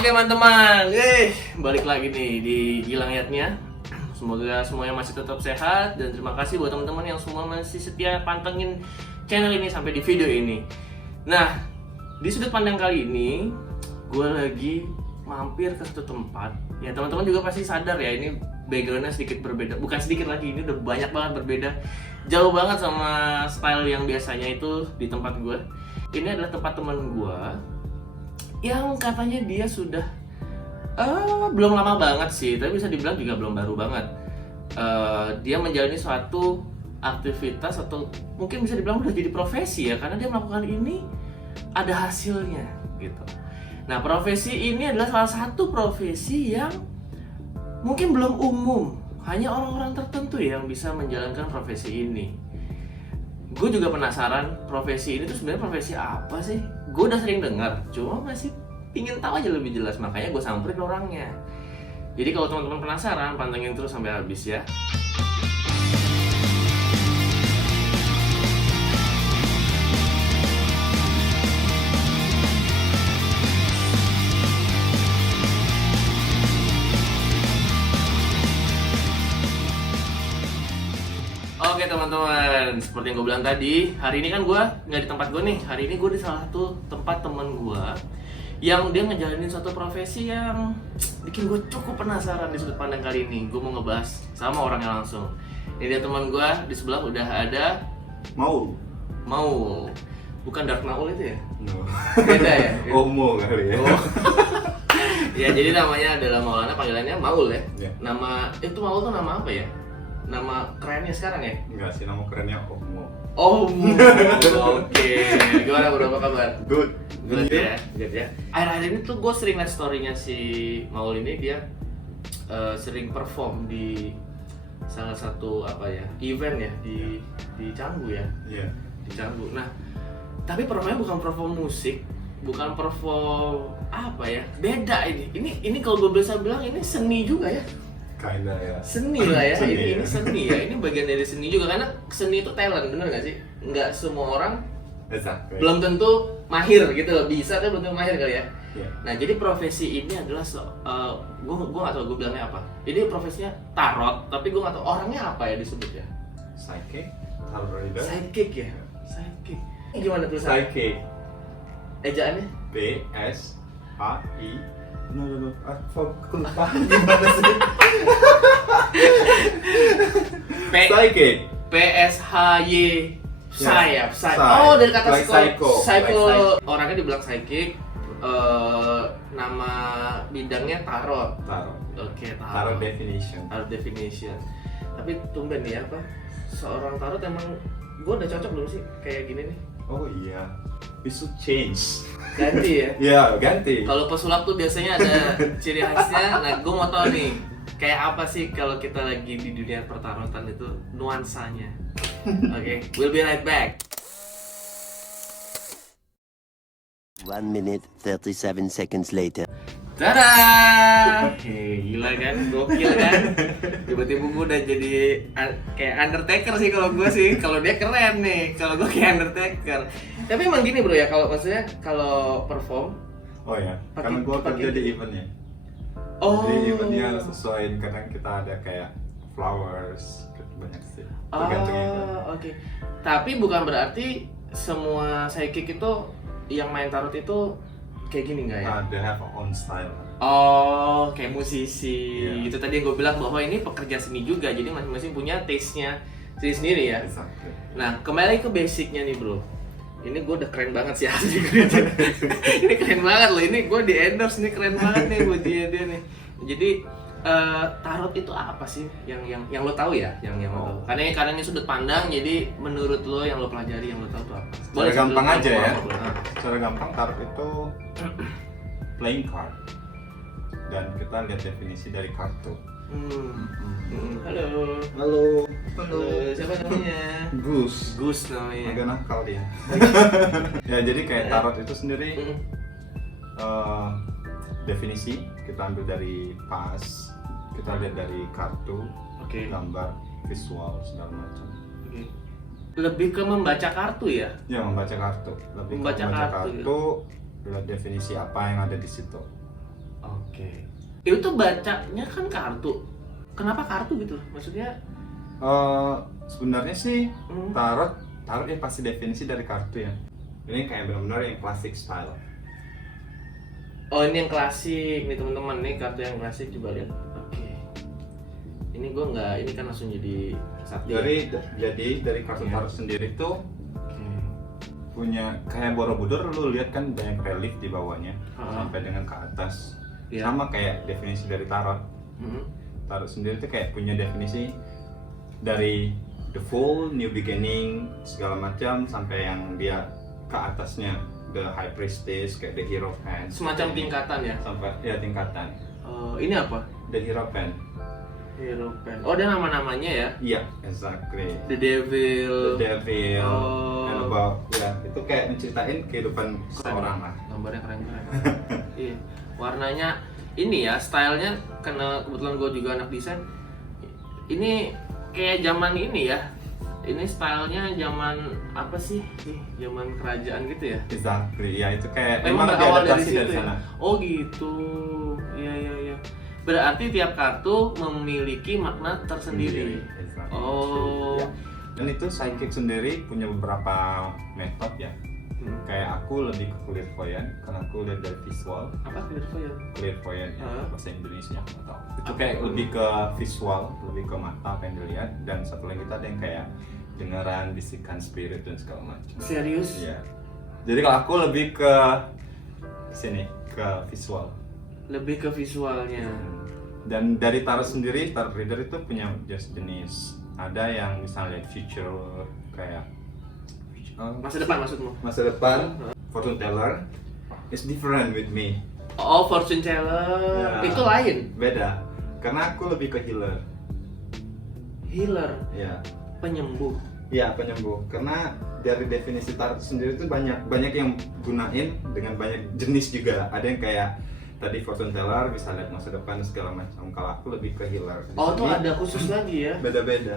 Oke teman-teman, balik lagi nih di Gilang Yatnya. Semoga semuanya masih tetap sehat dan terima kasih buat teman-teman yang semua masih setia pantengin channel ini sampai di video ini. Nah, di sudut pandang kali ini, gue lagi mampir ke satu tempat. Ya teman-teman juga pasti sadar ya, ini backgroundnya sedikit berbeda. Bukan sedikit lagi, ini udah banyak banget berbeda. Jauh banget sama style yang biasanya itu di tempat gue. Ini adalah tempat teman gue yang katanya dia sudah belum lama banget sih, tapi bisa dibilang juga belum baru banget. Dia menjalani suatu aktivitas atau mungkin bisa dibilang udah jadi profesi ya, karena dia melakukan ini ada hasilnya gitu. Nah, profesi ini adalah salah satu profesi yang mungkin belum umum, hanya orang-orang tertentu yang bisa menjalankan profesi ini. Gue juga penasaran profesi ini tuh sebenarnya profesi apa sih? Gue udah sering dengar, cuma masih pingin tahu aja lebih jelas, makanya gue samperin orangnya. Jadi kalau teman-teman penasaran, pantengin terus sampai habis ya. Oke teman-teman, seperti yang gue bilang tadi, hari ini kan gue nggak di tempat gue nih. Hari ini gue di salah satu tempat teman gue yang dia ngejalanin suatu profesi yang bikin gue cukup penasaran di sudut pandang kali ini. Gue mau ngebahas sama orangnya langsung. Ini dia teman gue, di sebelah udah ada Maul. Bukan Dark Maul itu ya? No. Beda ya? Omo kali ya. Oh. Ya jadi namanya adalah Maulana, panggilannya Maul ya? Ya. Nama, itu Maul tuh nama apa ya? Nama kerennya sekarang ya? Enggak sih, nama kerennya Omo. Oke. Gimana bro, apa kabar? Good. Good ya? Good ya? Akhir-akhir ini tuh gue sering liat story-nya si Maul ini, dia sering perform di salah satu event ya di Canggu ya? Iya. Di Canggu. Nah, tapi performnya bukan perform musik, bukan perform apa ya? Beda ini. Ini kalau gue bisa bilang ini seni juga ya? Kinda ya. Seni lah ya, Seni ini ya. seni ya, ini bagian dari seni juga, karena seni itu talent, bener gak sih? Nggak semua orang Exactly. belum tentu mahir gitu loh, bisa tapi belum tentu mahir kali ya. Iya. Nah jadi profesi ini adalah gue nggak tahu gue bilangnya apa. Jadi profesinya tarot, tapi gue nggak tahu orangnya apa ya disebutnya. Psychic, tarot reader. Sidekick ya, sidekick. Gimana tuh Psychic. ejaannya? B S H I. No. Aku lupa gimana sih? Psychic. PSHY. Ya, Psy. psy. Oh, dari kata Like psycho. psycho. Like psycho. Orangnya dibilang psychic. Nama bidangnya tarot. Tarot. Oke, Tarot definition. Tarot definition. Tapi tumben nih apa? Seorang tarot emang gue udah cocok belum sih kayak gini nih? Oh iya. We should change. Ganti ya. Ya, ganti. Kalau pesulap tuh biasanya ada ciri khasnya. Nah, gue mau tahu nih, kayak apa sih kalau kita lagi di dunia pertarotan itu nuansanya? Oke, we'll be right back. 1 minute 37 seconds later. Tada! Gila kan, gokil kan? Tiba-tiba gue udah jadi kayak Undertaker sih kalau gue sih. Kalau dia keren nih, kalau gue kayak Undertaker. Tapi emang gini bro ya, kalau maksudnya kalau perform. Oh ya, Pakai- karena gua pakai- kerja di eventnya. Oh. Jadi eventnya harus sesuaiin, kadang kita ada kayak flowers, banyak sih. Tergantung event. Oke. Tapi bukan berarti semua psychic itu yang main tarot itu kayak gini nggak ya? They have a own style. Oh, kayak musisi. Iya. Itu tadi yang gue bilang bahwa ini pekerja seni juga, jadi masing-masing punya taste-nya sendiri ya. Exactly. Nah, kembali ke basicnya nih bro. Ini gue udah keren banget sih asli. Ini keren banget loh. Ini gue di endorse nih, keren banget nih buat dia nih. Jadi tarot itu apa sih yang lo tahu ya? Yang lo tahu. Karena ini sudut pandang, jadi menurut lo yang lo pelajari, yang lo tahu tuh apa? Secara gampang sambil aja ya. ngomong apa, boleh. Secara gampang tarot itu playing card. Dan kita lihat definisi dari kartu. Halo. Halo. Siapa namanya? Gus. Gus namanya. Agak nakal dia. Ya jadi kayak tarot itu sendiri definisi kita ambil dari pas, kita lihat dari kartu, Oke. gambar, visual segala macam. Oke. Lebih ke membaca kartu ya? Ya membaca kartu, lebih ke Membaca kartu, kartu, lihat definisi apa yang ada di situ. Oke. Itu bacanya kan kartu. Kenapa kartu gitu? Maksudnya Sebenarnya sih hmm, tarot ya pasti definisi dari kartu ya. Ini kayak benar-benar yang classic style. oh ini yang klasik nih teman-teman, nih kartu yang klasik coba lihat. Oke. Ini gue nggak, ini kan langsung jadi sakti. Jadi dari kartu Iya. tarot sendiri tuh Oke. punya kayak Borobudur, lu lihat kan banyak relief di bawahnya Ah. sampai dengan ke atas. Iya. Sama kayak definisi dari tarot. Hmm. Tarot sendiri tuh kayak punya definisi dari the full new beginning segala macam sampai yang dia ke atasnya the high priestess kayak the hierophant. Semacam tingkatan ya. Sampai ya tingkatan. Ini apa? The hierophant. Hierophant. Oh, ada nama-namanya ya. Iya, exactly. The Devil. The devil. Oh. And about ya itu kayak menceritain kehidupan seorang lah. Gambarnya keren-keren. Iya. Warnanya ini ya, stylenya karena kebetulan gue juga anak desain. Ini kayak zaman ini ya. Ini stylenya zaman apa sih? Zaman kerajaan gitu ya. Exactly. Ya itu kayak Memang memang berawal dari diadaptasi situ dari ya. sana. Oh gitu. Iya iya iya. Berarti tiap kartu memiliki makna tersendiri. Exactly. Oh. Ya. Dan itu psychic sendiri punya beberapa metode ya. Kayak aku lebih ke clairvoyant karena aku lihat dari visual. Apa clairvoyant? Clairvoyant ya, Ah. bahasa Indonesia aku nggak tahu. Itu Apa kayak itu? lebih ke visual, lebih ke mata apa yang dilihat. Dan satu lagi kita ada yang kayak dengaran, bisikan spirit dan segala macam. Serius? Iya. Jadi kalau aku lebih ke sini, ke visual. Lebih ke visualnya. Dan dari tarot sendiri, tarot reader itu punya jenis. Ada yang misalnya future kayak Masa depan maksudmu? masa depan, fortune teller is different with me. Oh, fortune teller. Ya. Itu lain. Beda. Karena aku lebih ke healer. Healer, Ya. penyembuh. Ya, penyembuh. Karena dari definisi tarot sendiri itu banyak yang gunain dengan banyak jenis juga. Ada yang kayak tadi fortune teller bisa lihat masa depan segala macam. Kalau aku lebih ke healer. Di Oh, tuh sini ada khusus lagi ya. beda-beda.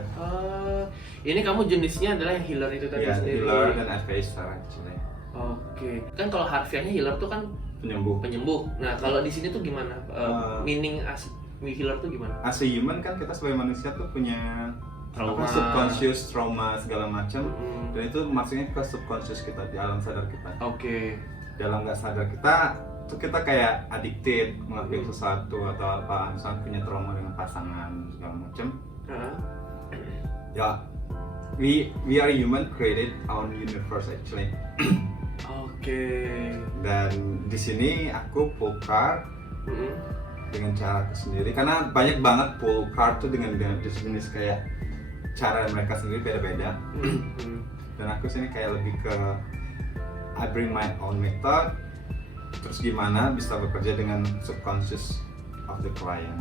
Ini kamu jenisnya adalah yang healer itu tadi Ya, sendiri. healer dan advisor actually. Oke. Kan kalau harfiahnya healer tuh kan Penyembuh. penyembuh. Nah, kalau di sini tuh gimana? Meaning healer tuh gimana? As a human kan kita sebagai manusia tuh punya Trauma. subconscious trauma segala macam. Mm. Dan itu maksudnya ke subconscious kita, di alam sadar kita. Oke. Dalam nggak sadar kita tuh kita kayak addicted ngelakuin sesuatu atau apa, misalnya punya trauma dengan pasangan segala macam. Heeh. Ya, we are human created our universe actually. Oke. Dan di sini aku pull card Mm-mm. dengan cara aku sendiri karena banyak banget pull card tuh dengan jenis kayak cara mereka sendiri beda-beda. Mm-mm. Dan aku sini kayak lebih ke I bring my own method, terus gimana bisa bekerja dengan subconscious of the client.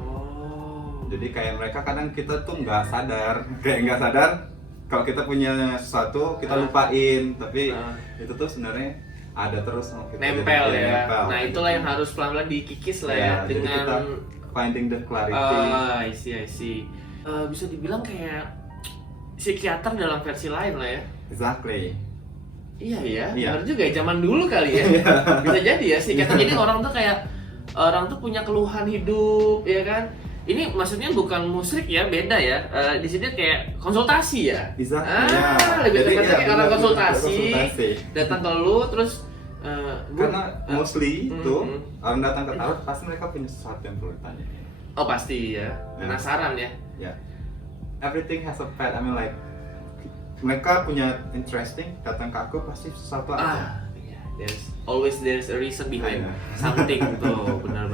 Oh. Jadi kayak mereka kadang kita tuh nggak sadar kalau kita punya sesuatu kita lupain, tapi Nah. itu tuh sebenarnya ada terus sama kita. Nempel Jadi, ya. nempel. Nah, itulah yang harus pelan-pelan dikikis lah ya, Ya, jadi dengan kita finding the clarity. I see. Bisa dibilang kayak psikiater dalam versi lain lah ya. Exactly. Iya ya, Iya. benar juga ya, zaman dulu kali ya. Bisa jadi ya, psikiater jadi orang tuh kayak orang tuh punya keluhan hidup, ya kan? Ini maksudnya bukan musrik ya, beda ya. Di sini kayak konsultasi ya. Exactly. Ya. Lebih Jadi, tepatnya ya, kayak orang benar, konsultasi, konsultasi. datang ke lu terus Karena mostly itu mm. orang datang ke tarot pasti mereka punya sesuatu yang perlu ditanya. Oh pasti ya, penasaran ya. Ya, everything has a path. I mean like mereka punya interesting datang ke aku pasti sesuatu ada. Iya, there's a reason behind Iya. something tuh, benar.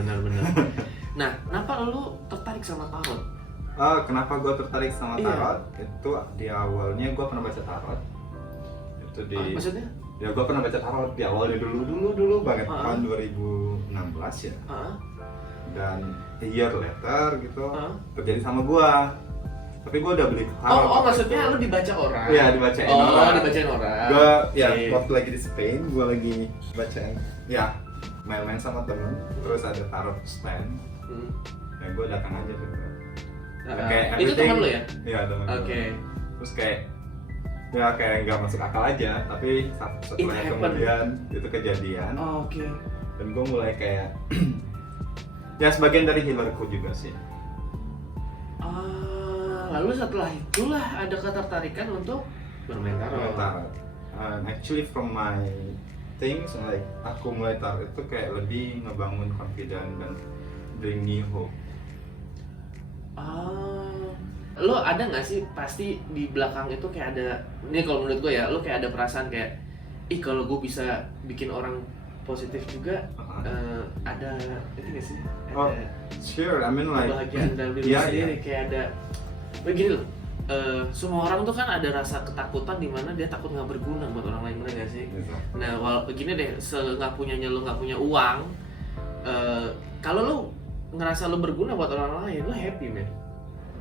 Nah, kenapa lu tertarik sama tarot? Kenapa gue tertarik sama Iya. tarot? Itu di awalnya gue pernah baca tarot. Itu di Maksudnya? ya gue pernah baca tarot di awalnya dulu banget Ah. tahun 2016 ya. Heeh. Dan a year later gitu Ah. terjadi sama gue. Tapi gue udah beli tarot. Oh, waktu maksudnya itu. lu dibaca orang? Iya, dibacain oh, orang. dibacain orang. Gue ya Oke. waktu lagi di Spain gue lagi bacain ya main-main sama temen terus ada tarot stand Hmm. ya gue datang aja gitu. Itu teman lu ya? Iya temen gue. Oke. Terus kayak ya kayak nggak masuk akal aja tapi It setelah happened. kemudian itu kejadian Oh, oke. dan gue mulai kayak ya sebagian dari healerku juga sih. Lalu setelah itulah ada ketertarikan untuk bermain tarot. Tarot. Actually from my things like aku mulai tarot itu kayak lebih ngebangun confidence dan bring new hope. Lo ada nggak sih pasti di belakang itu kayak ada, ini kalau menurut gue ya, lo kayak ada perasaan kayak, ih kalau gue bisa bikin orang positif juga, ada itu nggak sih? Ada Sure, I mean like kebahagiaan dalam diri lo sendiri, kayak ada, begini loh. Semua orang tuh kan ada rasa ketakutan di mana dia takut nggak berguna buat orang lain, bener nggak sih? Nah, begini deh, nggak punyanya lo nggak punya uang, kalau lo ngerasa lo berguna buat orang lain, lo happy man,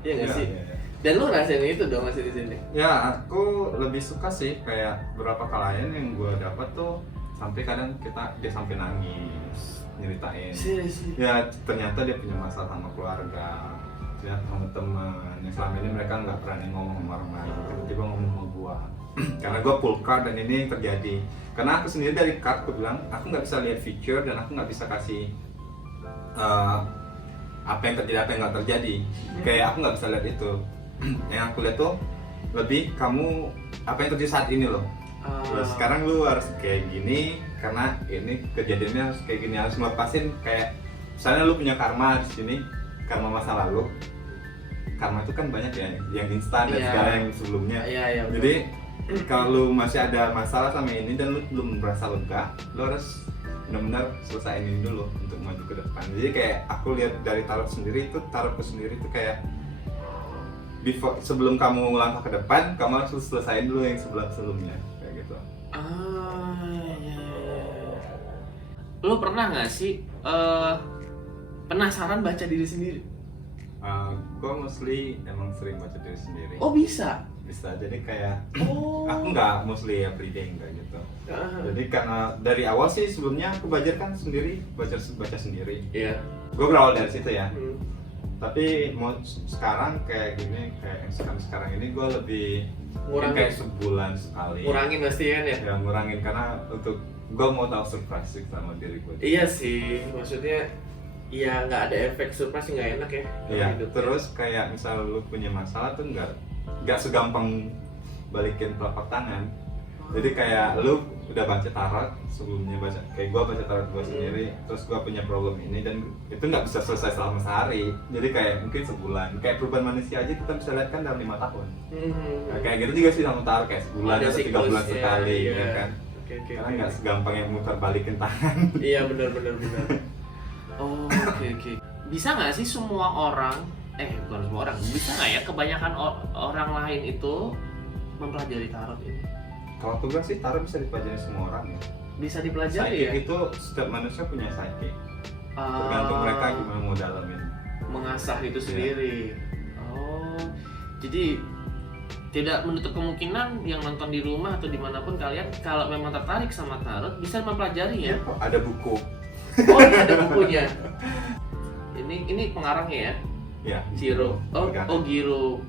iya nggak sih? Yeah. Dan lo ngerasain itu dong masih di sini? Ya, aku lebih suka sih kayak beberapa klien yang gue dapat tuh sampai kadang dia sampai nangis nyeritain. Seriously? Ya ternyata dia punya masalah sama keluarga, ternyata sama teman yang selama ini mereka nggak berani ngomong sama orang lain, tiba-tiba ngomong sama gua karena gua pull card dan ini yang terjadi karena aku sendiri dari card aku bilang aku nggak bisa lihat future dan aku nggak bisa kasih apa yang terjadi apa yang nggak terjadi, kayak aku nggak bisa lihat itu. Yang aku lihat tuh lebih kamu apa yang terjadi saat ini loh. Terus sekarang lu harus kayak gini karena ini kejadiannya harus kayak gini, harus ngelepasin kayak misalnya lu punya karma di sini, karma masa lalu. Karma itu kan banyak ya, yang instan dan segala yang sebelumnya. Jadi kalau lu masih ada masalah sama ini dan lu belum merasa lega, lu harus benar-benar selesaiin ini dulu untuk maju ke depan. Jadi kayak aku lihat dari tarot sendiri itu, tarotku sendiri itu kayak sebelum kamu langkah ke depan, kamu harus selesaiin dulu yang sebelumnya kayak gitu. Lo pernah nggak sih penasaran baca diri sendiri? Gue mostly emang sering baca diri sendiri. Oh bisa? Bisa, jadi kayak aku nggak mostly everyday enggak gitu. Jadi karena dari awal sih sebelumnya aku belajar kan sendiri, baca sendiri. Iya. Gue berawal dari situ ya. Tapi mau sekarang kayak gini, kayak sekarang ini gue lebih kayak sebulan sekali. Ngurangin pasti kan ya? Ya ngurangin karena untuk gue mau tahu surprise sama diri gue. Iya sih, maksudnya ya nggak ada efek surprise, nggak enak ya. Iya. Terus kayak misal lu punya masalah tuh nggak segampang balikin telapak tangan. Jadi kayak lu udah baca tarot sebelumnya, kayak gue baca tarot gue sendiri, terus gue punya problem ini dan itu nggak bisa selesai selama sehari. Jadi kayak mungkin sebulan. Kayak perubahan manusia aja kita bisa lihat kan dalam 5 tahun. Nah, kayak gitu juga sih sama tarot, kayak sebulan atau 3 bulan sekali, ya kan? Karena nggak segampang yang muter balikin tangan. Iya benar. Oke. Bisa nggak sih semua orang, bukan semua orang, bisa nggak ya kebanyakan orang lain itu mempelajari tarot ini? Kalau tugas sih tarot bisa dipelajari semua orang ya. Bisa dipelajari Psychic ya? itu setiap manusia punya psychic. Tergantung mereka gimana mau dalamin. Mengasah itu sendiri. Jadi tidak menutup kemungkinan yang nonton di rumah atau dimanapun kalian kalau memang tertarik sama tarot bisa mempelajari ya? Ada buku. Oh iya ada bukunya. Ini pengarangnya ya? Ya. Giro. Giro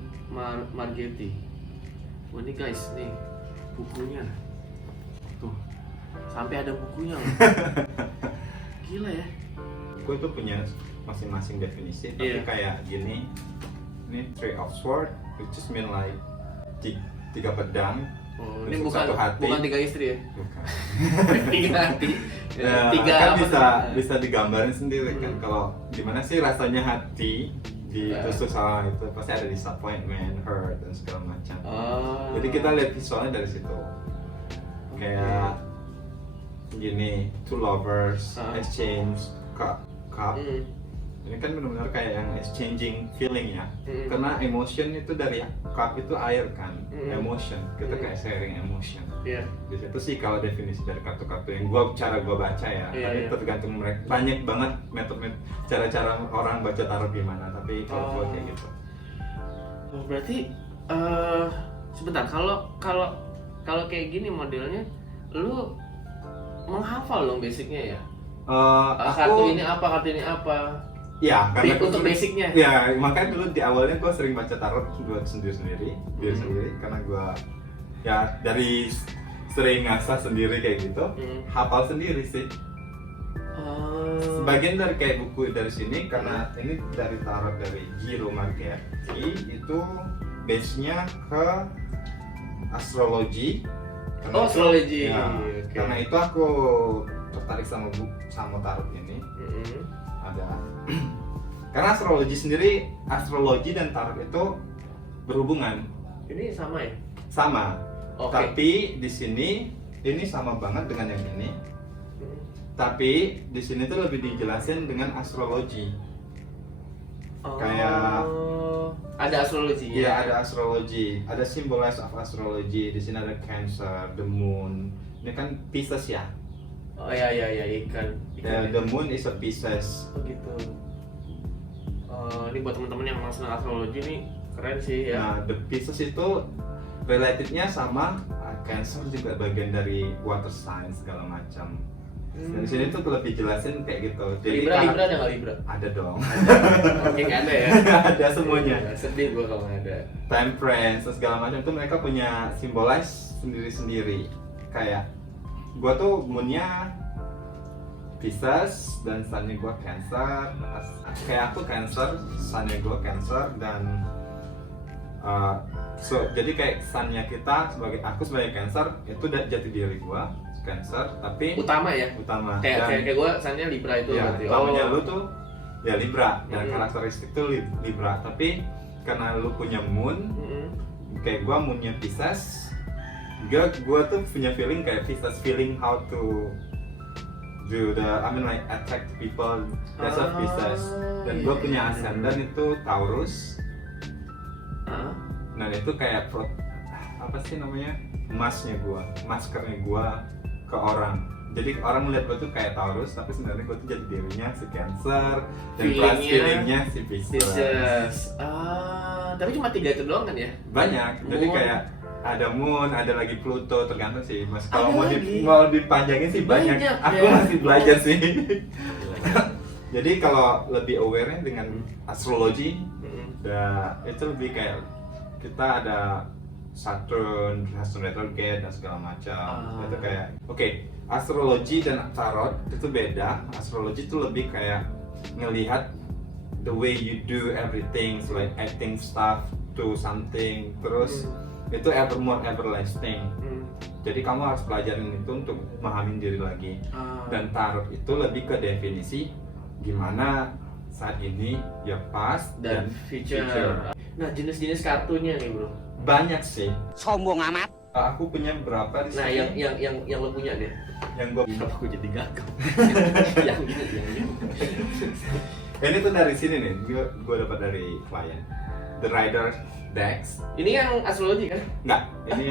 Margetti. Oh ini guys, nih bukunya. Tuh. Sampai ada bukunya loh. Gila ya. Buku itu punya masing-masing definisi, tapi kayak gini. Ini Three of Swords, which is mean like 3 pedang. Ini bukan 3 istri ya? Bukan. 3 hati. Ya, 3 kan apa? bisa digambarin sendiri kan kalau gimana sih rasanya hati ditusuk sama itu, pasti ada disappointment, hurt dan segala macam. Jadi kita lihat visualnya dari situ. Kayak gini, two lovers, exchange cup. Ini kan benar-benar kayak yang exchanging feeling ya. Karena emotion itu dari cup itu air kan, emotion. Kita kayak sharing emotion. Iya. Di situ sih kalau definisi dari kartu-kartu yang cara gua baca ya. Tapi tergantung mereka. Banyak banget metode cara-cara orang baca tarot gimana. Tapi kalau gua kayak gitu. Berarti sebentar, kalau kayak gini modelnya, lu menghafal dong basicnya ya? Kartu ini apa? Ya, karena untuk basicnya. Ya, makanya dulu di awalnya gue sering baca tarot buat sendiri karena gue ya dari sering ngasah sendiri kayak gitu, hafal sendiri sih. Sebagian dari kayak buku dari sini karena ini dari tarot dari Giro Margetti itu base-nya ke astrologi. Oh, astrologi. Ya, Oke. karena itu aku tertarik sama tarot ini. Ada karena astrologi dan tarot itu berhubungan. Ini sama ya? Sama. Oke. Tapi di sini ini sama banget dengan yang ini. Tapi di sini tuh lebih dijelasin dengan astrologi. Kayak ada astrologi Iya, ada astrologi, ada symbolize of astrologi. Di sini ada Cancer, the moon. Ini kan Pisces ya. Oh ya ikan. The moon is a Pisces. Oh gitu. Ini buat teman-teman yang memang senang astrologi nih keren sih ya. Nah, the Pisces itu relatednya sama Cancer juga bagian dari water sign segala macam. Dan di sini tuh lebih jelasin kayak gitu. Libra ada nggak Libra? Ada dong. Mungkin nggak ada ya. Ada semuanya. Sedih gua kalau nggak ada. Temperance dan segala macam tuh mereka punya symbolize sendiri-sendiri. Kayak gua tuh moonnya Pisces dan sunnya gua Cancer. Kayak aku Cancer, sunnya gua Cancer dan jadi kayak sunnya kita aku sebagai Cancer itu udah jati diri gua Cancer, tapi Utama ya? utama. Kayak gue asalnya Libra itu ya, berarti. utamanya lu tuh ya Libra dan Mm-hmm. karakteristik tuh Libra, tapi karena lu punya moon kayak gua moonnya Pisces, gua tuh punya feeling kayak Pisces, feeling how to do like attract people, that's what Pisces. Dan gua punya ascendant itu Taurus. Nah itu kayak apa sih namanya, maskernya gua ke orang. Jadi orang melihat gua tuh kayak Taurus, tapi sebenarnya gua tuh jadi dirinya si Cancer dan plus feelingnya si Pisces. Tapi cuma 3 itu doang kan ya? Banyak. Jadi Moon. kayak ada Moon, ada lagi Pluto, tergantung sih. Mas Ada kalau lagi? mau dipanjangin sih banyak. Banyak, Aku ya. masih belajar sih. Jadi kalau lebih aware dengan astrologi, itu lebih kayak kita ada Saturn retrograde dan segala macam. Itu kayak astrologi dan tarot itu beda. Astrologi itu lebih kayak ngelihat the way you do everything, so like acting stuff to something, terus itu evermore everlasting. Jadi kamu harus pelajarin itu untuk memahami diri lagi. Dan tarot itu lebih ke definisi gimana saat ini ya past Dan future. Nah, jenis-jenis kartunya nih, Bro. banyak sih. Sombong amat. Aku punya berapa di Nah, sini? yang lo punya deh. yang gua Kenapa aku jadi gagal? yang ini. ini tuh dari sini nih, gua dapat dari klien. The Rider Decks. Ini yang astrologi kan? Enggak, ini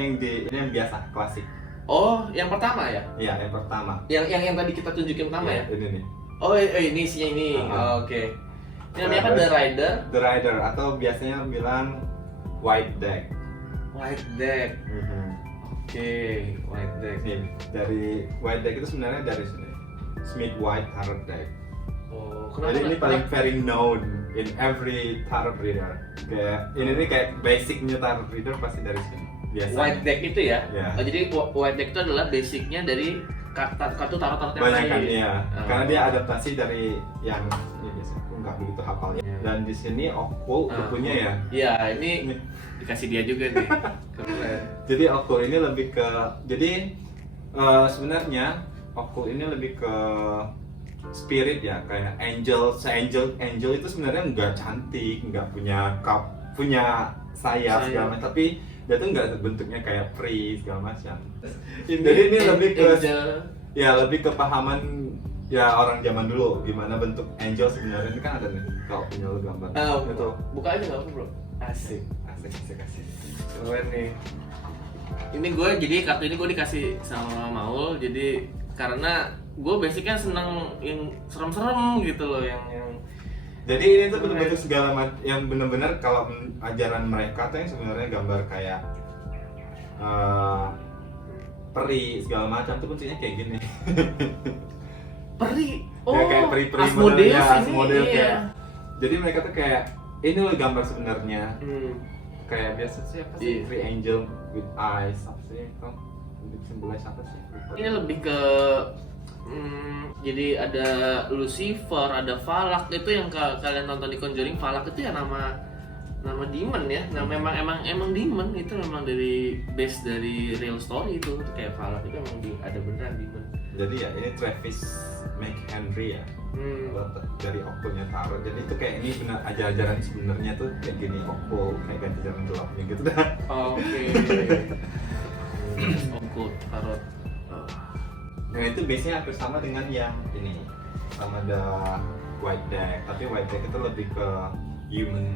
yang biasa, klasik. Oh, yang pertama ya? Iya, yang pertama. Yang tadi kita tunjukin pertama ya? Ini nih. Oh, ini isinya ini. Oke. Ini namanya apa? The Rider. The Rider atau biasanya bilang White Deck. White Deck. Oke, White Deck. Nih, dari White Deck itu sebenarnya dari sini. Smith White Tarot Deck. Oh, Jadi ini paling very known in every tarot reader. Kayak ini nih kayak basicnya tarot reader pasti dari sini. Biasanya. White Deck itu ya? Ya. Oh, jadi White Deck itu adalah basicnya dari kartu tarot-tarot yang Banyak kan lain. ya. Oh. Karena dia adaptasi dari yang ini biasanya aku nggak begitu hafal ya. Dan di sini Occult bukunya ya. Iya, ini dikasih dia juga nih. Keren. Jadi Occult ini lebih ke sebenarnya Occult ini lebih ke spirit ya, kayak angel itu sebenarnya nggak cantik, nggak punya sayap segala macam, tapi dia tuh nggak bentuknya kayak peri segala macam. Jadi ini lebih ke lebih ke pahaman ya orang zaman dulu gimana bentuk angel sebenarnya. Ini kan ada nih kalau punya lo gambar. Itu Buka aja nggak apa bro. Asik. asik. Keren nih. Ini gue jadi kartu ini gue dikasih sama Maul, jadi karena gue basicnya seneng yang serem-serem gitu loh, yang jadi ini tuh bener-bener segala macam yang bener-bener kalau ajaran mereka tuh yang sebenarnya gambar kayak peri segala macam tuh bentuknya kayak gini. peri. Ya, kayak peri-peri Asmodeus ya, ini. Asmodeus Iya. kayak. Jadi mereka tuh kayak ini loh gambar sebenarnya. Kayak biasa siapa sih? Iya. Three angel with eyes apa sih itu? lebih simbolize apa sih? Ini lebih ke jadi ada Lucifer, ada Falak, itu yang kalian tonton di Conjuring. Falak itu ya nama demon ya. Nah, emang demon itu memang dari base dari real story itu. Kayak Falak itu emang ada beneran demon. Jadi ya ini Travis McHenry ya. Dari okulnya tarot. Jadi itu kayak ini benar ajaran sebenarnya tuh kayak gini, okul kayak ganti jalan gelapnya gitu dah. Oke. Okul tarot. Nah itu biasanya hampir sama dengan yang ini, sama ada white deck, tapi white deck itu lebih ke human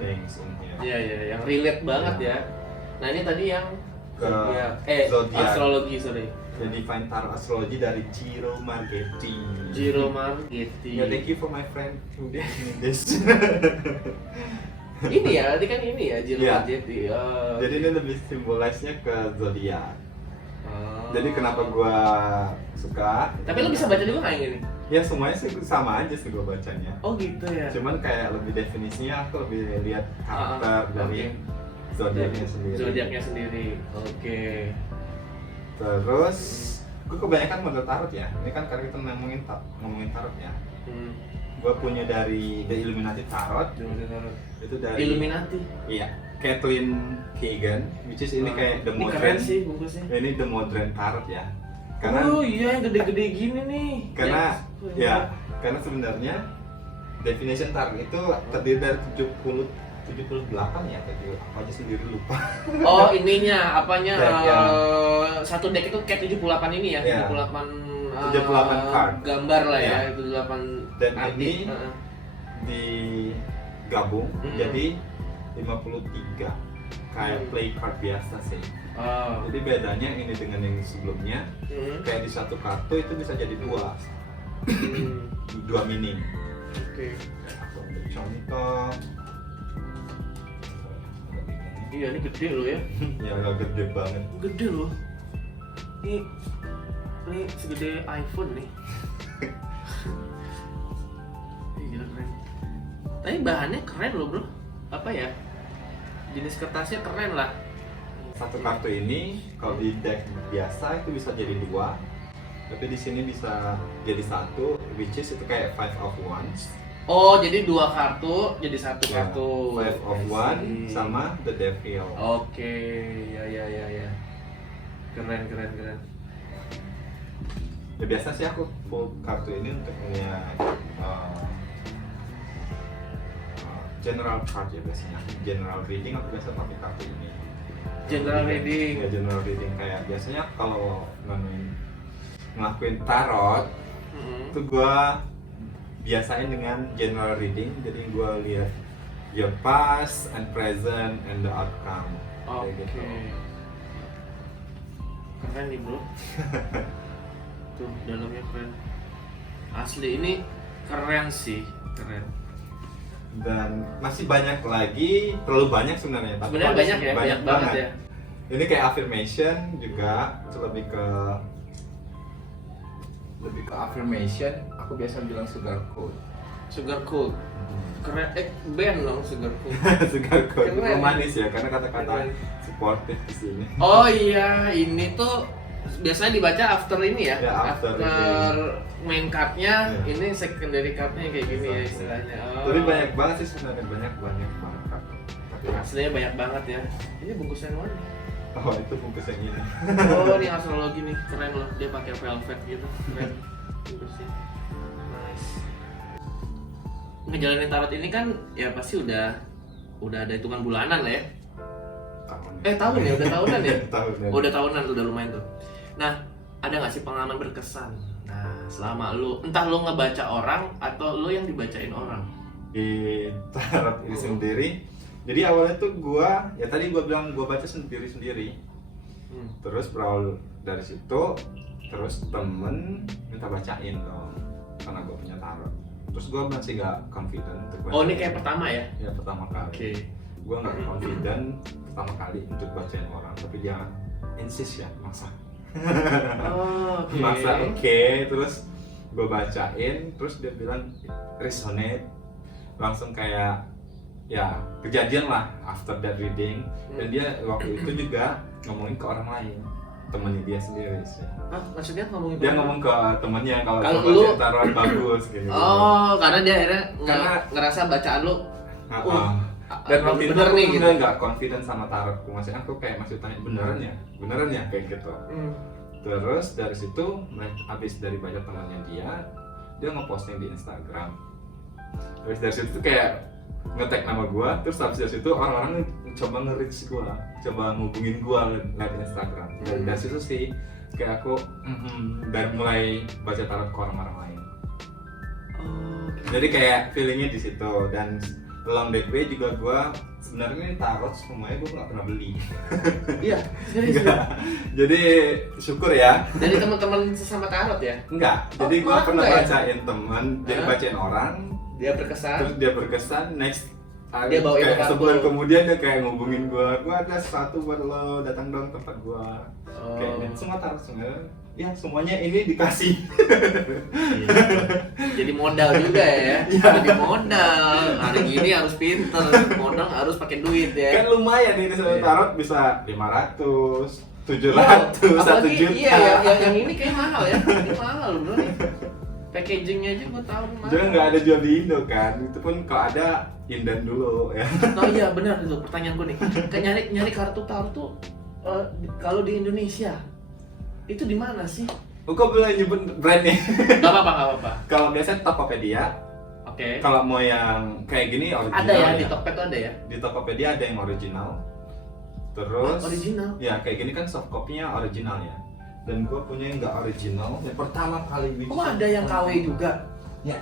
things in here. Iya, yang relate banget ya. Nah ini tadi yang Ke zodiac. astrologi, sorry. Jadi Divine Tarot Astrology dari Ciro Margetti. Ciro Margetti. Ya, thank you for my friend who did this. Ini ya, tadi kan ini ya Ciro Iya. Margetti. Oh, Jadi oke. ini lebih simbolisnya ke zodiak. Oh. Jadi kenapa gua suka? Tapi lo bisa baca juga nggak yang ini? Ya semuanya sih sama aja sih gua bacanya. Oh gitu ya. Cuman kayak lebih definisinya aku lebih lihat karakter dari zodiaknya sendiri. Zodiaknya sendiri. Oke. Terus gue kebanyakan model tarot ya. Ini kan karena kita ngomongin tarot ya. Gue punya dari The Illuminati Tarot. Itu dari Illuminati. Iya, Kathleen Kagan, which is ini kayak The Ini keren Modern. sih bungkusnya. Ini The Modern Tarot ya. Karena Oh iya, yang gede-gede gini nih. karena sebenarnya definition tarot itu terdiri dari 78 ya, tadi apa aja sendiri lupa. Oh ininya, apanya, Deck, ya. satu deck itu kayak 78 ini ya, Ya. 78 card. gambar lah ya, Ya. 78 Dan arti. ini Heeh. digabung jadi 53 kayak play card biasa sih. Oh. Jadi bedanya ini dengan yang sebelumnya, kayak di satu kartu itu bisa jadi dua meaning. Oke. Aku ambil contoh. Iya ini gede loh ya. Ya agak gede banget. Gede loh. Ini segede iPhone nih. Ih, gila keren. Tapi bahannya keren loh bro. Apa ya? Jenis kertasnya keren lah. Satu kartu ini kalau di deck biasa itu bisa jadi dua, tapi di sini bisa jadi satu, which is itu kayak Five of Wands. Oh jadi dua kartu jadi satu Ya, kartu. Five of I see. Wands sama The Devil. Oke, ya. Keren. Ya biasa sih aku full kartu ini untuk melihat general card ya biasanya. General reading aku biasa pakai kartu ini. General reading. Ya general reading kayak biasanya kalau ngelakuin tarot itu gua biasain dengan general reading. Jadi gua lihat your past and present and the outcome. Oke. Kayak gitu. Keren nih bro. Tuh dalamnya keren. Asli ini keren sih, keren. Dan masih banyak lagi, terlalu banyak sebenarnya. Tapi Sebenarnya banyak ya, banyak banget ya. Ini kayak affirmation juga, itu lebih ke affirmation. Aku biasa bilang sugar coat. Sugar coat. Keren, band dong sugar coat. Sugar coat itu Keren. manis ya, karena kata-kata Keren. supportive di sini. Oh iya, ini tuh biasanya dibaca after ini ya, Ya, after main cardnya, Ya. ini secondary cardnya kayak gini ya Exactly. istilahnya. Jadi banyak banget sih sebenarnya, banyak banget. Tapi Aslinya banyak banget ya. Ini bungkusan mana? oh itu bungkus yang ini. Oh ini astrologi nih, keren loh. Dia pakai velvet gitu, keren. Bungkusnya. Nice. Ngejalanin tarot ini kan ya pasti udah ada hitungan bulanan lah ya. Tahun ya, udah tahunan ya? Tahun ya. Oh, udah tahunan tuh, udah lumayan tuh. Nah, ada nggak sih pengalaman berkesan? Nah, selama lu, entah lu ngebaca orang atau lu yang dibacain orang. Di tarot ini sendiri. Jadi awalnya tuh gua, ya tadi gua bilang gua baca sendiri-sendiri. Terus berawal dari situ, terus temen minta bacain dong, karena gua punya tarot. Terus gua masih nggak confident untuk baca. Oh, ini kayak pertama ya? Ya pertama kali. Oke. Gua nggak confident pertama kali untuk bacain orang, tapi dia insist ya, maksa. Oh, oke. Maksa oke, terus gua bacain, terus dia bilang resonate, langsung kayak ya kejadian lah after that reading, dan dia waktu itu juga ngomongin ke orang lain, temennya dia sendiri sih. Maksudnya ngomongin Dia ngomong ke temennya kalau lu taruhan bagus gitu. oh, karena dia akhirnya Karena- ngerasa bacaan lu Dan waktu itu bener aku nih gitu. nggak confident sama tarotku, maksudnya aku kayak masih tanya beneran ya kayak gitu. Terus dari situ habis dari baca temannya dia ngeposting di Instagram. Habis dari situ tuh kayak nge-tag nama gua, terus habis dari situ orang-orang coba nge-reach gua, coba ngubungin gua lewat Instagram. Dari situ sih kayak aku dan mulai baca tarot ke orang-orang lain. Jadi kayak feelingnya di situ, dan along that way juga gua sebenarnya tarot semuanya gua nggak pernah beli. Iya, serius. Enggak. Jadi syukur ya. Dari teman-teman sesama tarot ya? Enggak. Jadi Oh, gua pernah enggak ya? bacain teman, jadi bacain orang, Dia berkesan. terus dia berkesan, next Dia bawain kayak kartu. sebulan kemudian dia kayak ngubungin gua ada sesuatu buat lo, datang dong tempat gua. Kayak gitu. Semua tarot semuanya. Ya semuanya ini dikasih. Jadi modal juga ya. Jadi modal. Hari gini harus pinter. Modal harus pakai duit ya. Kan lumayan ini Iya. satu tarot bisa 500, 700, Wow, 1 apalagi juta. iya yang ini kayak mahal ya. Ini mahal bener nih. Packagingnya aja gua tahu mahal. Jangan nggak ada jual di Indo kan, itu pun kalau ada Indan dulu ya. Oh iya benar itu pertanyaan gue nih. Kayak nyari kartu tarot tuh kalau di Indonesia itu di mana sih? Kok boleh nyebut brandnya? Gak apa-apa. Kalau biasanya Tokopedia, Oke. kalau mau yang kayak gini original Ada ya di Tokped tuh ada ya? Di Tokopedia ada yang original. Terus Original. ya kayak gini kan soft copy-nya original ya. Dan gue punya yang nggak original, yang pertama kali bikin. Oh ada yang KW juga? Ya.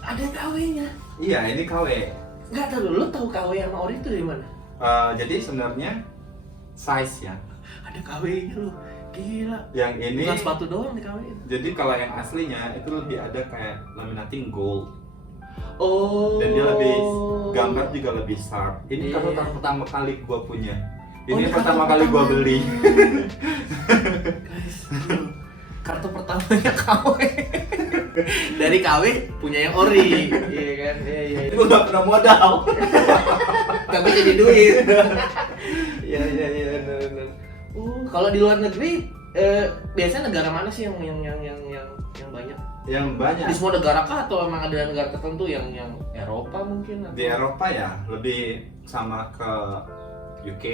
Ada yang KW-nya? Iya, ini KW. Nggak tahu lu tahu KW sama ori itu dari mana? Jadi sebenarnya size ya. Ada KW-nya lu, gila. Yang ini Bukan sepatu doang di KW itu. jadi kalau yang aslinya itu lebih ada kayak laminating gold. Oh. Dan dia lebih gambar juga lebih sharp. Ini Iya. kartu pertama kali gua punya. Oh, Ini ini pertama kartu kali gua pertama. beli. Guys, kartu pertamanya KW. Dari KW punya yang ori, iya kan? Iya. Gua nggak pernah modal. Tapi jadi duit. Iya benar. Kalau di luar negeri biasanya negara mana sih yang banyak? Yang banyak Di semua negara kah atau emang ada negara tertentu yang Eropa mungkin? Atau? di Eropa ya lebih sama ke UK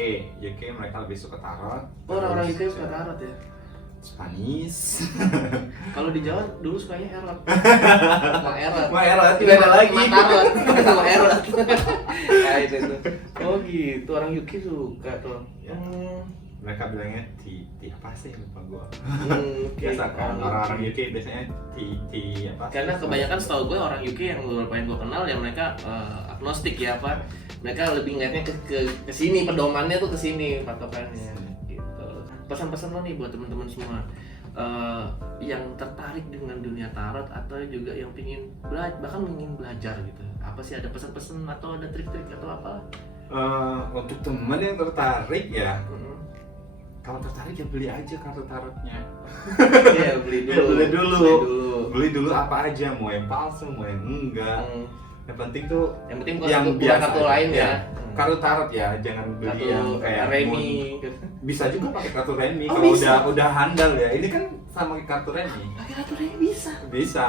mereka lebih suka tarot. Oh, orang-orang UK Terus, suka tarot ya. Spanish. Kalau di Jawa dulu sukanya erot. Mau erot. Wah, Erot tidak ada lagi. Mau tarot. Mau erot. Ya itu. Oh gitu, orang UK suka tuh. Ya. Mereka bilangnya ti apa sih, lupa gua. Oke. Biasa kan orang-orang UK biasanya ti apa? Karena kebanyakan setahu gue orang UK yang beberapa yang gue kenal ya mereka agnostik ya apa. Mereka lebih ngeliatnya ke sini, pedomannya tuh ke sini patokannya gitu. Pesan-pesan lo nih buat teman-teman semua yang tertarik dengan dunia tarot atau juga yang pingin bahkan ingin belajar gitu. Apa sih, ada pesan-pesan atau ada trik-trik atau apa? Untuk teman yang tertarik ya, kalau tertarik ya beli aja kartu tarotnya. Iya, beli Ya, dulu. beli dulu apa aja, mau yang palsu mau yang enggak. Yang penting tuh Yang penting bukan yang bukan biasa kartu aja. lain ya. Kartu tarot ya, jangan beli Kartu yang kayak remi. Bisa juga pakai kartu remi Oh, kalau bisa. udah handal ya. Ini kan sama kayak kartu remi. Pakai kartu remi bisa. Bisa.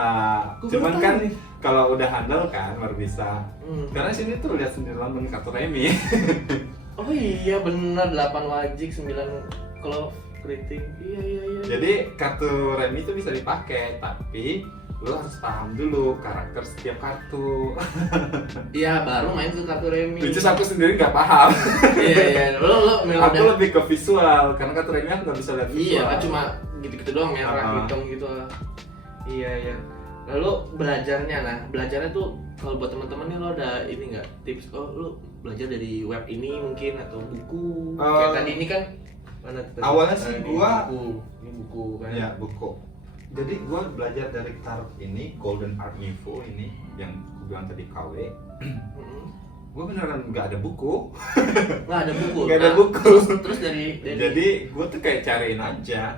Gua Cuman baru kan tahu nih. kalau udah handal kan baru bisa. Karena sini tuh lihat sendiri lambang kartu remi. Oh iya benar, 8 wajik, 9 kalau kritik. Iya. Jadi kartu remi itu bisa dipakai, tapi lo harus paham dulu karakter setiap kartu. Iya, baru main ke kartu remi. Which is aku sendiri nggak paham. Iya. Lo memang Aku lebih ke visual, karena kartu remi aku nggak bisa lihat visual. Iya, kan cuma gitu-gitu doang, merah, hitam gitu. Iya. Lalu belajarnya tuh kalau buat teman-teman nih lo ada ini nggak tips? Oh, lo belajar dari web ini mungkin atau buku? Kayak tadi ini kan mana tadi? Awalnya sih Ini gua ini buku kan. Ya, buku. Jadi gue belajar dari tarot ini, Golden Art Info ini, yang gue bilang tadi KW. Gue beneran nggak ada buku. Nggak ada buku. Nggak ada Nah, buku. Terus dari Jadi gue tuh kayak cariin aja.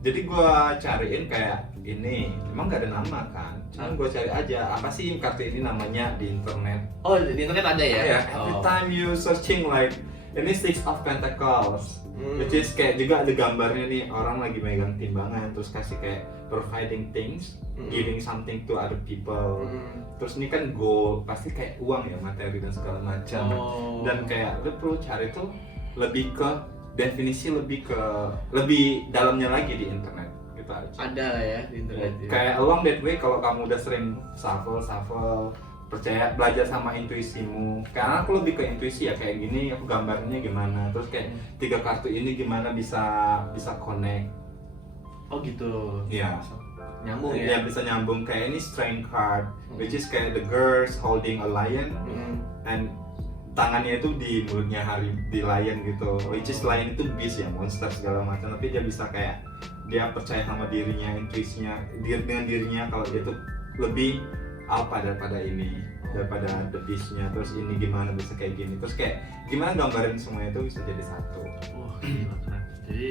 Jadi gue cariin kayak ini emang nggak ada nama kan, cuman gue cari aja apa sih kartu ini namanya di internet. Oh, di internet ada ya? Ya, every time you searching like ini Six of Pentacles, which is kayak juga ada gambarnya nih orang lagi megang timbangan terus kasih kayak providing things, giving something to other people. Terus ini kan goal, pasti kayak uang ya, materi dan segala macam. Dan kayak lu perlu cari tuh lebih ke definisi, lebih dalamnya lagi di internet gitu aja. Ada lah ya di internet. Kayak along that way kalau kamu udah sering shuffle, percaya belajar sama intuisimu. Karena aku lebih ke intuisi ya, kayak gini aku gambarnya gimana, terus kayak 3 kartu ini gimana bisa connect. Oh gitu. Iya. Nyambung ya. Ya bisa nyambung, kayak ini strength card, which is kayak the girls holding a lion and tangannya itu di mulutnya di lion gitu, which is lion itu beast ya, monster segala macam, tapi dia bisa kayak dia percaya sama dirinya, intuisinya, dengan dirinya kalau dia tuh lebih alpha daripada ini, daripada the beastnya. Terus ini gimana bisa kayak gini, terus kayak gimana gambarin semuanya itu bisa jadi satu. Wah, gila keren. Jadi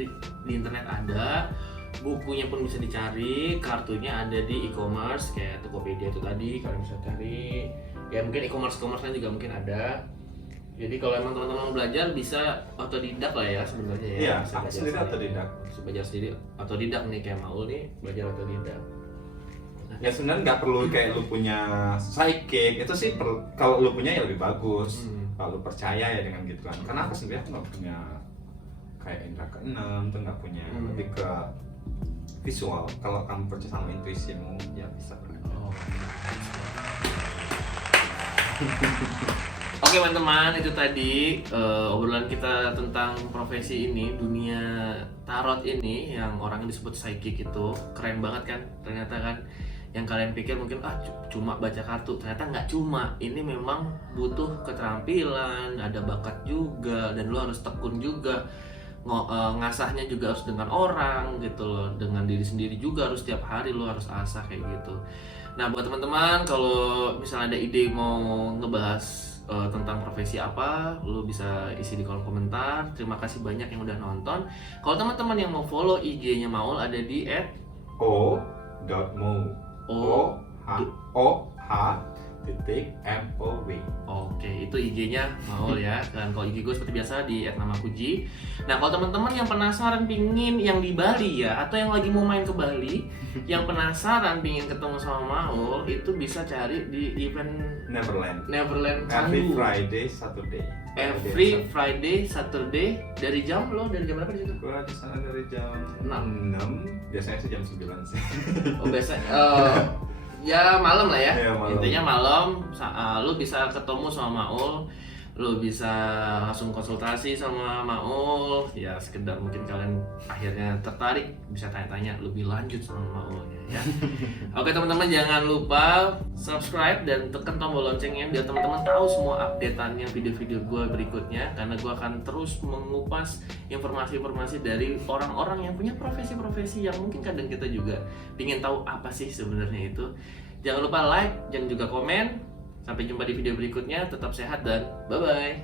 di internet ada, bukunya pun bisa dicari, kartunya ada di e-commerce kayak Tokopedia itu tadi kalian bisa cari. Ya mungkin e-commerce kan juga mungkin ada. Jadi kalau emang teman-teman mau belajar bisa otodidak lah ya sebenarnya ya. Iya, Bisa aku belajar sendiri otodidak. Bisa belajar sendiri otodidak nih kayak Maul nih belajar otodidak. Ya sebenarnya nggak perlu kayak lu punya psychic, itu sih kalau lu punya ya lebih bagus. Kalau lu percaya ya dengan gitu kan. Karena aku sendiri nggak punya kayak indra keenam, tuh nggak punya, lebih ke visual. Kalau kamu percaya sama intuisimu ya bisa belajar. Oh. Oke teman-teman, itu tadi obrolan kita tentang profesi ini, dunia tarot ini yang orangnya disebut psychic itu. Keren banget kan ternyata kan. Yang kalian pikir mungkin cuma baca kartu, ternyata nggak cuma. Ini memang butuh keterampilan, ada bakat juga, dan lu harus tekun juga. Ngasahnya juga harus dengan orang gitu loh, dengan diri sendiri juga harus tiap hari lu harus asah kayak gitu. Nah buat teman-teman kalau misalnya ada ide mau ngebahas tentang profesi apa, lu bisa isi di kolom komentar. Terima kasih banyak yang udah nonton. Kalau teman-teman yang mau follow IG-nya Maul ada di o.mo. Oke, itu IG-nya Maul ya. Dan kalau IG gue seperti biasa di @namakuji. Nah, kalau teman-teman yang penasaran pingin yang di Bali ya, atau yang lagi mau main ke Bali, yang penasaran pingin ketemu sama Maul, itu bisa cari di event Neverland Every Every Friday, Saturday dari jam berapa di situ? Gua di sana dari jam 6. Biasanya sih jam 9 sih. Oh, biasa ya malam lah ya. Ya, malam. Intinya malam lu bisa ketemu sama Maul, lu bisa langsung konsultasi sama Maul, ya sekedar mungkin kalian akhirnya tertarik bisa tanya-tanya lebih lanjut sama Maulnya ya. Oke teman-teman, jangan lupa subscribe dan tekan tombol loncengnya biar teman-teman tahu semua updateannya video-video gue berikutnya, karena gue akan terus mengupas informasi-informasi dari orang-orang yang punya profesi-profesi yang mungkin kadang kita juga ingin tahu apa sih sebenarnya itu. Jangan lupa like, jangan juga komen. Sampai jumpa di video berikutnya, tetap sehat dan bye-bye.